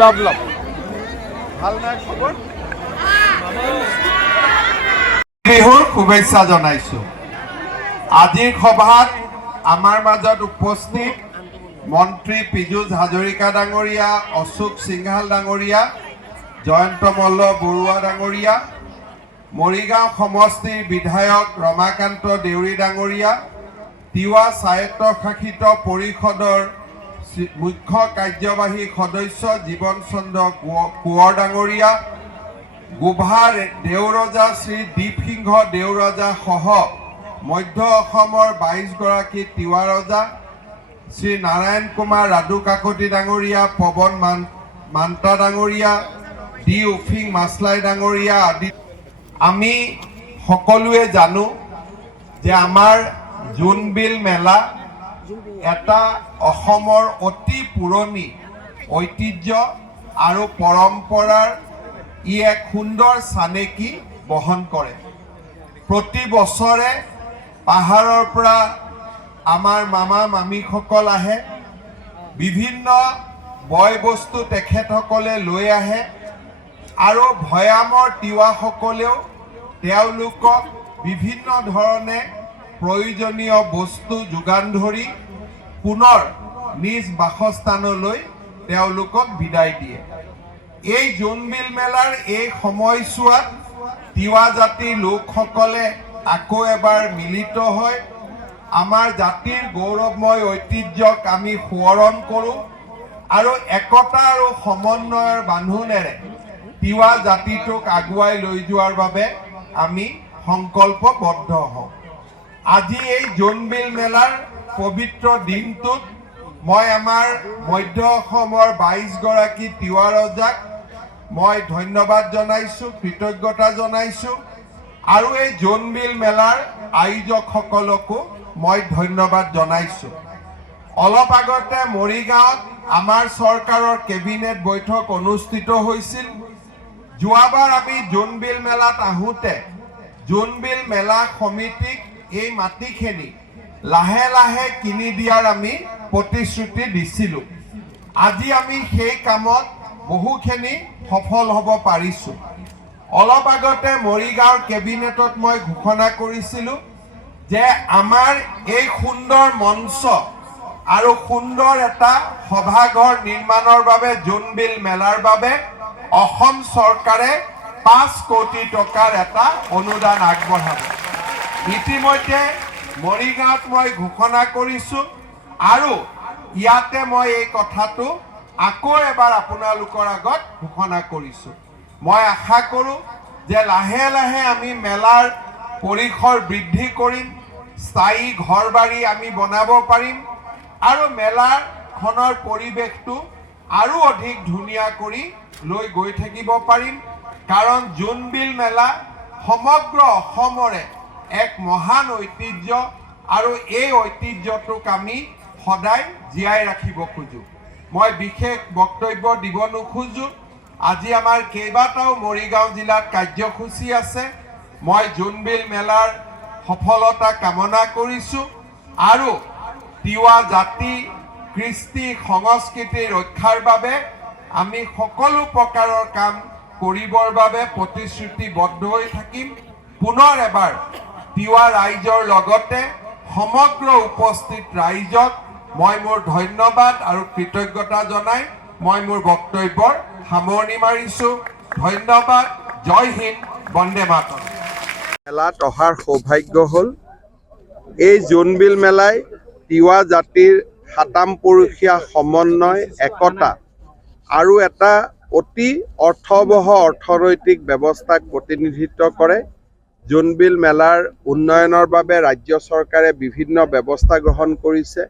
লব লব ভাল নাই খবৰ বিহুৰ শুভেচ্ছা জনাইছো আজিৰ সভাত আমাৰ মাজত উপস্থিত মন্ত্ৰী পীযুষ হাজৰিকা ডাঙৰীয়া অশোক সিংহাল ডাঙৰীয়া জয়ন্ত মল্ল বৰুৱা ডাঙৰীয়া মৰিগাঁও সমষ্টিৰ বিধায়ক ৰমাকান্ত দেউৰী ডাঙৰীয়া তিৱা স্বায়ত্তশাসিত পৰিষদৰ মুখ্য কাৰ্যবাহী সদস্য জীৱন চন্দ্ৰ কোঁৱৰ ডাঙৰীয়া গোভা দেউৰজা শ্ৰী দীপসিংহ দেউৰজা সহ মধ্য অসমৰ 22 গৰাকী তিৱা ৰজা শ্ৰী নাৰায়ণ কুমাৰ ৰাধু কাকতি ডাঙৰীয়া পৱন মান্তা ডাঙৰীয়া ডি উফিং মাছলাই ডাঙৰীয়া আদি আমি সকলোৱে জানো যে আমাৰ জোনবিল মেলা এটা অসমৰ অতি পুৰণি ঐতিহ্য আৰু পৰম্পৰাৰ ই এক সুন্দৰ চানেকি বহন কৰে প্ৰতি বছৰে পাহাৰৰ পৰা আমাৰ মামা মামীসকল আহে বিভিন্ন বয় বস্তু তেখেতসকলে লৈ আহে আৰু ভৈয়ামৰ তিৱাসকলেও তেওঁলোকক বিভিন্ন ধৰণে প্ৰয়োজনীয় বস্তু যোগান ধৰি পুনৰ নিজ বাসস্থানলৈ তেওঁলোকক বিদায় দিয়ে এই জোনবিল মেলাৰ এই সময়ছোৱাত তিৱা জাতিৰ লোকসকলে আকৌ এবাৰ মিলিত হয় আমাৰ জাতিৰ গৌৰৱময় ঐতিহ্যক আমি সোঁৱৰণ কৰোঁ আৰু একতা আৰু সমন্বয়ৰ বান্ধোনেৰে তিৱা জাতিটোক আগুৱাই লৈ যোৱাৰ বাবে আমি সংকল্পবদ্ধ হওঁ আজি এই জোনবিল মেলাৰ পবিত্ৰ দিনটোত মই আমাৰ মধ্য অসমৰ 22 গৰাকী তিৱা ৰজাক মই ধন্যবাদ জনাইছোঁ কৃতজ্ঞতা জনাইছোঁ আৰু এই জোনবিল মেলাৰ আয়োজকসকলকো মই ধন্যবাদ জনাইছোঁ অলপ আগতে মৰিগাঁৱত আমাৰ চৰকাৰৰ কেবিনেট বৈঠক অনুষ্ঠিত হৈছিল যোৱাবাৰ আমি জোনবিল মেলাত আহোঁতে জোনবিল মেলা সমিতিক এই মাটিখিনি লাহে লাহে কিনি দিয়াৰ আমি প্ৰতিশ্ৰুতি দিছিলোঁ আজি আমি সেই কামত বহুখিনি সফল হ'ব পাৰিছোঁ অলপ আগতে মৰিগাঁৱৰ কেবিনেটত মই ঘোষণা কৰিছিলোঁ যে আমাৰ এই সুন্দৰ মঞ্চ আৰু সুন্দৰ এটা সভাঘৰ নিৰ্মাণৰ বাবে জোনবিল মেলাৰ বাবে অসম চৰকাৰে 5 কোটি টকাৰ এটা অনুদান আগবঢ়াব ইতিমধ্যে মৰিগাঁৱত মই ঘোষণা কৰিছোঁ আৰু ইয়াতে মই এই কথাটো আকৌ এবাৰ আপোনালোকৰ আগত ঘোষণা কৰিছোঁ মই আশা কৰোঁ যে লাহে লাহে আমি মেলাৰ পৰিসৰ বৃদ্ধি কৰিম স্থায়ী ঘৰবাৰী আমি বনাব পাৰিম আৰু মেলাখনৰ পৰিৱেশটো আৰু অধিক ধুনীয়া কৰি লৈ গৈ থাকিব পাৰিম কাৰণ জোনবিল মেলা সমগ্ৰ অসমৰে এক মহান ঐতিহ্য আৰু এই ঐতিহ্যটোক আমি সদায় জীয়াই ৰাখিব খোজো মই বিশেষ বক্তব্য দিব নোখোজো আজি আমাৰ কেইবাটাও মৰিগাঁও জিলাত কাৰ্যসূচী আছে মই জোনবিল মেলাৰ সফলতা কামনা কৰিছোঁ আৰু তিৱা জাতি কৃষ্টি সংস্কৃতি ৰক্ষাৰ বাবে আমি সকলো প্ৰকাৰৰ কাম কৰিবৰ বাবে প্ৰতিশ্ৰুতিবদ্ধ হৈ থাকিম পুনৰ এবাৰ তিৱা ৰাইজৰ লগতে সমগ্ৰ উপস্থিত ৰাইজক মই মোৰ ধন্যবাদ আৰু কৃতজ্ঞতা জনাই মই মোৰ বক্তব্যৰ সামৰণি মাৰিছোঁ ধন্যবাদ জয় হিন্দ বন্দে মাতৰম মেলাত অহাৰ সৌভাগ্য হ'ল এই জোনবিল মেলাই তিৱা জাতিৰ 7 পুৰুষীয়া সমন্বয় একতা আৰু এটা অতি অৰ্থবহ অৰ্থনৈতিক ব্যৱস্থাক প্ৰতিনিধিত্ব কৰে জোনবিল মেলাৰ উন্নয়নৰ বাবে ৰাজ্য চৰকাৰে বিভিন্ন ব্যৱস্থা গ্ৰহণ কৰিছে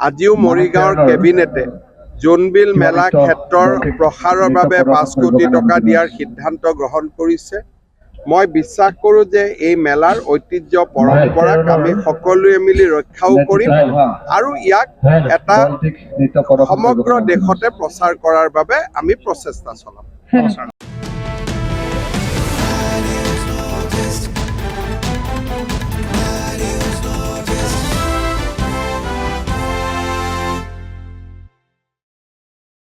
আজিও মৰিগাঁৱৰ কেবিনেটে জোনবিল মেলা ক্ষেত্ৰৰ প্ৰসাৰৰ বাবে 5 কোটি টকা দিয়াৰ সিদ্ধান্ত গ্ৰহণ কৰিছে মই বিশ্বাস কৰোঁ যে এই মেলাৰ ঐতিহ্য পৰম্পৰাক আমি সকলোৱে মিলি ৰক্ষাও কৰিম আৰু ইয়াক এটা সমগ্ৰ দেশতে প্ৰচাৰ কৰাৰ বাবে আমি প্ৰচেষ্টা চলাম